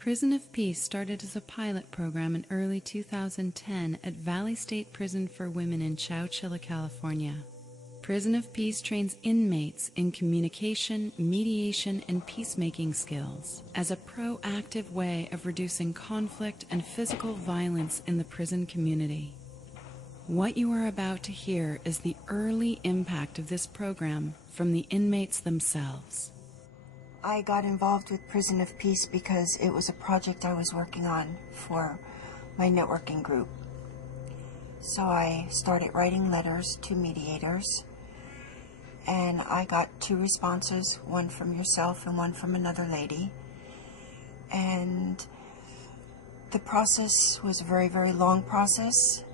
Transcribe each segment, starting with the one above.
Prison of Peace started as a pilot program in early 2010 at Valley State Prison for Women in Chowchilla, California. Prison of Peace trains inmates in communication, mediation, and peacemaking skills as a proactive way of reducing conflict and physical violence in the prison community. What you are about to hear is the early impact of this program from the inmates themselves. I got involved with Prison of Peace because it was a project I was working on for my networking group. So I started writing letters to mediators, and I got 2 responses, one from yourself and one from another lady. And the process was a very, very long process.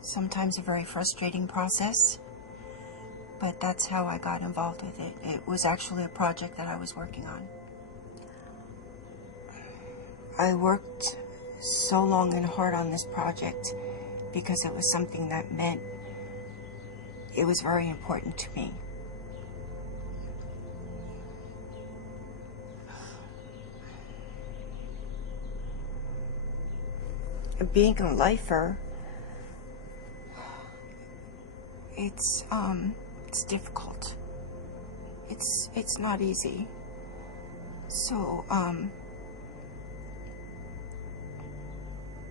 Sometimes a very frustrating process. But that's how I got involved with it. It was actually a project that I was working on. I worked so long and hard on this project because it was something that meant it was very important to me. Being a lifer, it's difficult. It's not easy. So,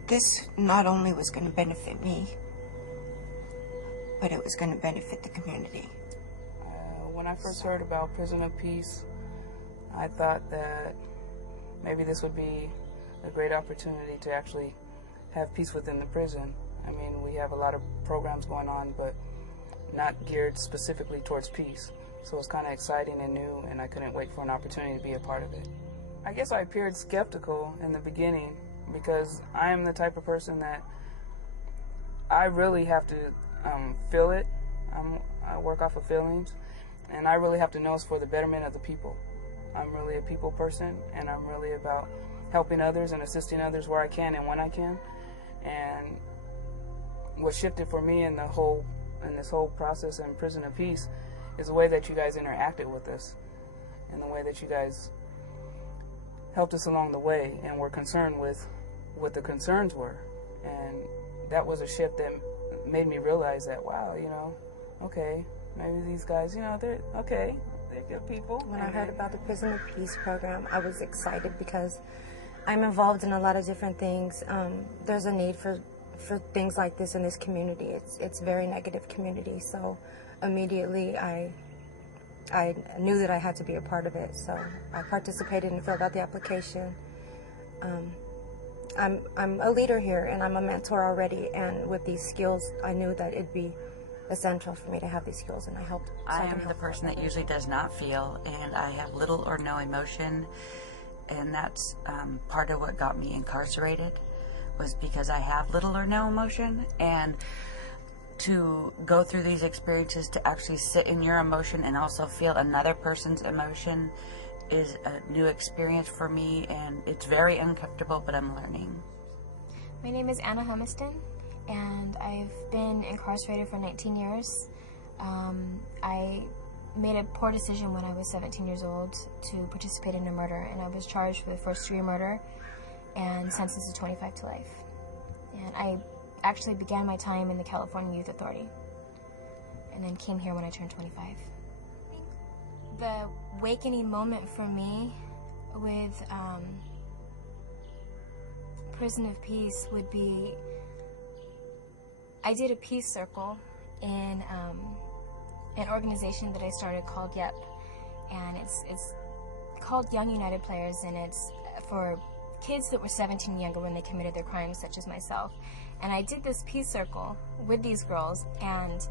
this not only was going to benefit me, but it was going to benefit the community. When I first heard about Prison of Peace, I thought that maybe this would be a great opportunity to actually have peace within the prison. I mean, we have a lot of programs going on, but not geared specifically towards peace. So it's kind of exciting and new, and I couldn't wait for an opportunity to be a part of it. I guess I appeared skeptical in the beginning because I am the type of person that I really have to feel it. I work off of feelings, and I really have to know it's for the betterment of the people. I'm really a people person, and I'm really about helping others and assisting others where I can and when I can. And what shifted for me in this whole process in Prison of Peace is the way that you guys interacted with us and the way that you guys helped us along the way and were concerned with what the concerns were. And that was a shift that made me realize that, wow, okay, maybe these guys, they're okay, they're good people. When I heard about the Prison of Peace program, I was excited because I'm involved in a lot of different things. There's a need for things like this in this community. It's a very negative community, so immediately I knew that I had to be a part of it, so I participated and filled out the application. I'm a leader here, and I'm a mentor already, and with these skills, I knew that it'd be essential for me to have these skills, and I helped. I am the person that usually does not feel, and I have little or no emotion, and that's part of what got me incarcerated, was because I have little or no emotion. And to go through these experiences, to actually sit in your emotion and also feel another person's emotion, is a new experience for me, and it's very uncomfortable, but I'm learning. My name is Anna Humiston, and I've been incarcerated for 19 years. I made a poor decision when I was 17 years old to participate in a murder, and I was charged with first-degree murder and sentenced to 25 to life. And I actually began my time in the California Youth Authority and then came here when I turned 25. The awakening moment for me with Prison of Peace would be, I did a peace circle in an organization that I started called YEP, and it's called Young United Players, and it's for kids that were 17 and younger when they committed their crimes, such as myself. And I did this peace circle with these girls, and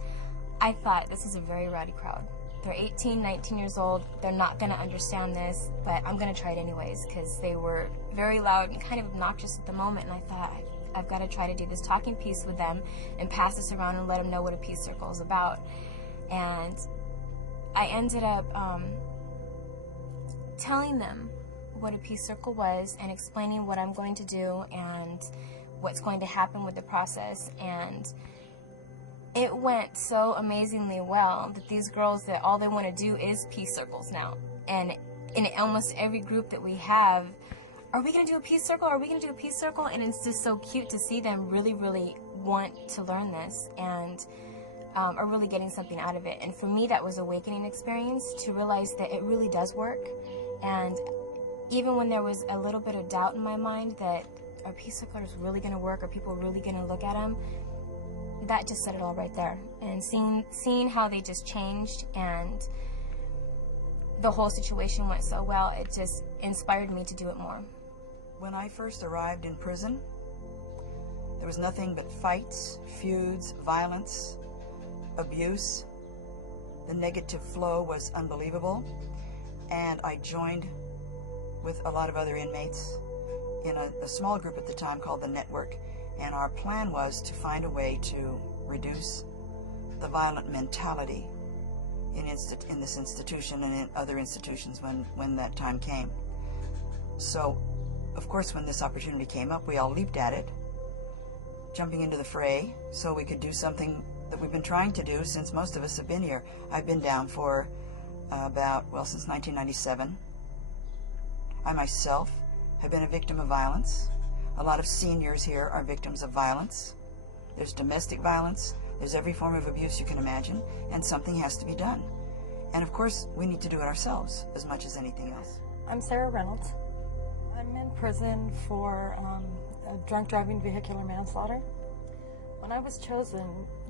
I thought, this is a very rowdy crowd. They're 18, 19 years old, they're not going to understand this, but I'm going to try it anyways, because they were very loud and kind of obnoxious at the moment, and I thought, I've got to try to do this talking piece with them and pass this around and let them know what a peace circle is about. And I ended up telling them what a peace circle was and explaining what I'm going to do and what's going to happen with the process. And it went so amazingly well that these girls, that all they want to do is peace circles now. And in almost every group that we have, are we going to do a peace circle? Are we going to do a peace circle? And it's just so cute to see them really, really want to learn this and are really getting something out of it. And for me, that was an awakening experience to realize that it really does work. And even when there was a little bit of doubt in my mind that are peace circles really going to work? Are people really going to look at them? That just said it all right there. And seeing how they just changed and the whole situation went so well, it just inspired me to do it more. When I first arrived in prison, there was nothing but fights, feuds, violence, abuse. The negative flow was unbelievable, and I joined with a lot of other inmates in a small group at the time called the Network, and our plan was to find a way to reduce the violent mentality in this institution and in other institutions when that time came. So, of course, when this opportunity came up, we all leaped at it, jumping into the fray so we could do something that we've been trying to do since most of us have been here. I've been down for since 1997. I myself have been a victim of violence. A lot of seniors here are victims of violence. There's domestic violence, there's every form of abuse you can imagine, and something has to be done. And of course, we need to do it ourselves as much as anything else. I'm Sarah Reynolds. I'm in prison for drunk driving, vehicular manslaughter. When I was chosen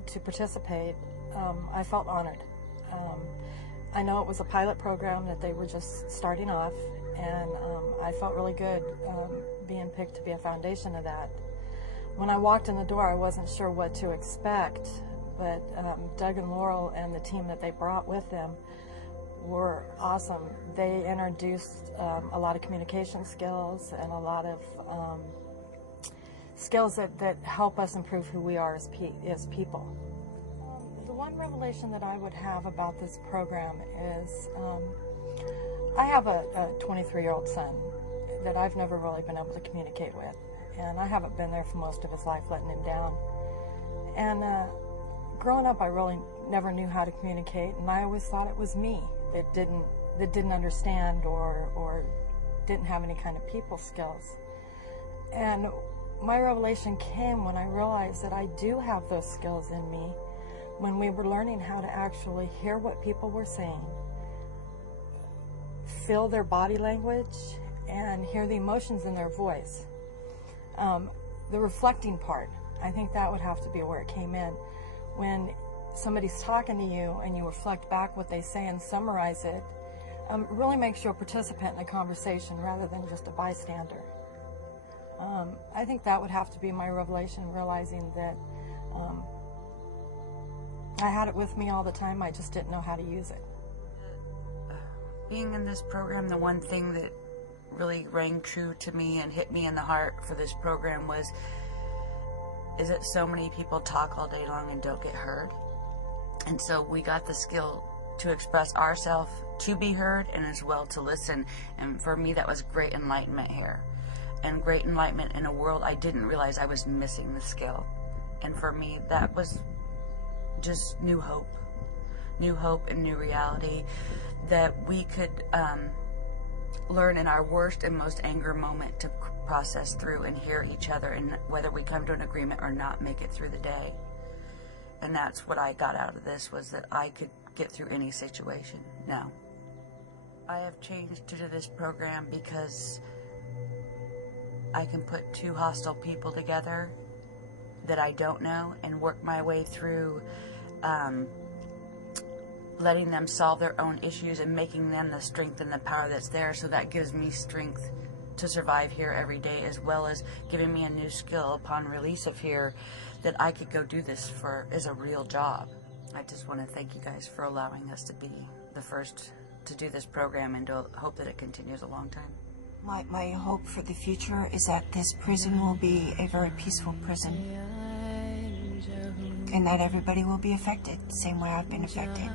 to participate, I felt honored. I know it was a pilot program that they were just starting off, and I felt really good being picked to be a foundation of that. When I walked in the door, I wasn't sure what to expect, but Doug and Laurel and the team that they brought with them were awesome. They introduced a lot of communication skills and a lot of skills that help us improve who we are as people. The one revelation that I would have about this program is I have a 23-year-old son that I've never really been able to communicate with, and I haven't been there for most of his life, letting him down. And growing up, I really never knew how to communicate, and I always thought it was me that didn't understand or didn't have any kind of people skills. And my revelation came when I realized that I do have those skills in me when we were learning how to actually hear what people were saying, feel their body language, and hear the emotions in their voice. The reflecting part, I think that would have to be where it came in. When somebody's talking to you and you reflect back what they say and summarize it, really makes you a participant in a conversation rather than just a bystander. I think that would have to be my revelation, realizing that I had it with me all the time, I just didn't know how to use it. Being in this program, the one thing that really rang true to me and hit me in the heart for this program is that so many people talk all day long and don't get heard. And so we got the skill to express ourselves, to be heard, and as well to listen. And for me, that was great enlightenment here. And great enlightenment in a world I didn't realize I was missing the skill. And for me, that was just new hope and new reality that we could learn in our worst and most anger moment to process through and hear each other, and whether we come to an agreement or not, make it through the day. And that's what I got out of this, was that I could get through any situation now. I have changed to do this program because I can put two hostile people together that I don't know and work my way through letting them solve their own issues and making them the strength and the power that's there. So that gives me strength to survive here every day, as well as giving me a new skill upon release of here that I could go do this as a real job. I just want to thank you guys for allowing us to be the first to do this program, and to hope that it continues a long time. My hope for the future is that this prison will be a very peaceful prison, and that everybody will be affected the same way I've been affected.